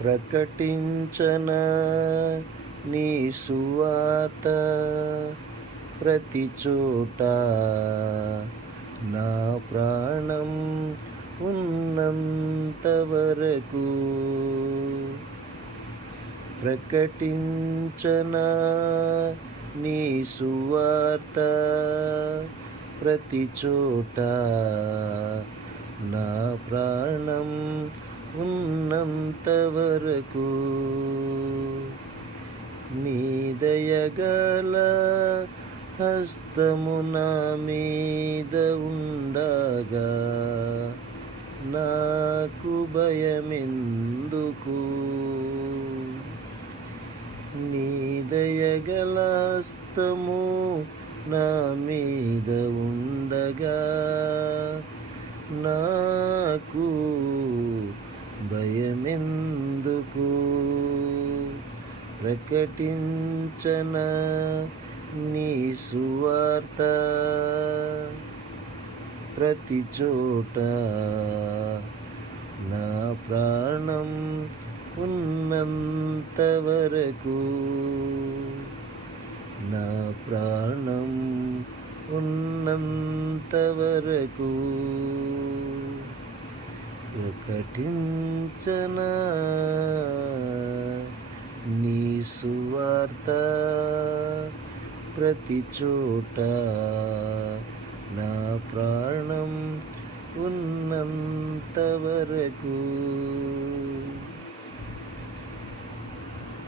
ప్రకటించన నీ సువాత ప్రతి చోట నా ప్రాణం ఉన్నంత వరకు ప్రకటించన నీ సువార్త ప్రతి చోట ఉన్నంత వరకు నీ దయగల హస్తము నా మీద ఉండగా నాకు భయమెందుకు? నీ దయగల హస్తము నా మీద ఉండగా నాకు భయమెందుకు? ప్రకటించన నీ సువార్త ప్రతి చోట నా ప్రాణం ఉన్నంత వరకు నా ప్రాణం ఉన్నంత వరకు ప్రకటించన? నీ సువార్త ప్రతి చోట నా ప్రాణం ఉన్నంత వరకు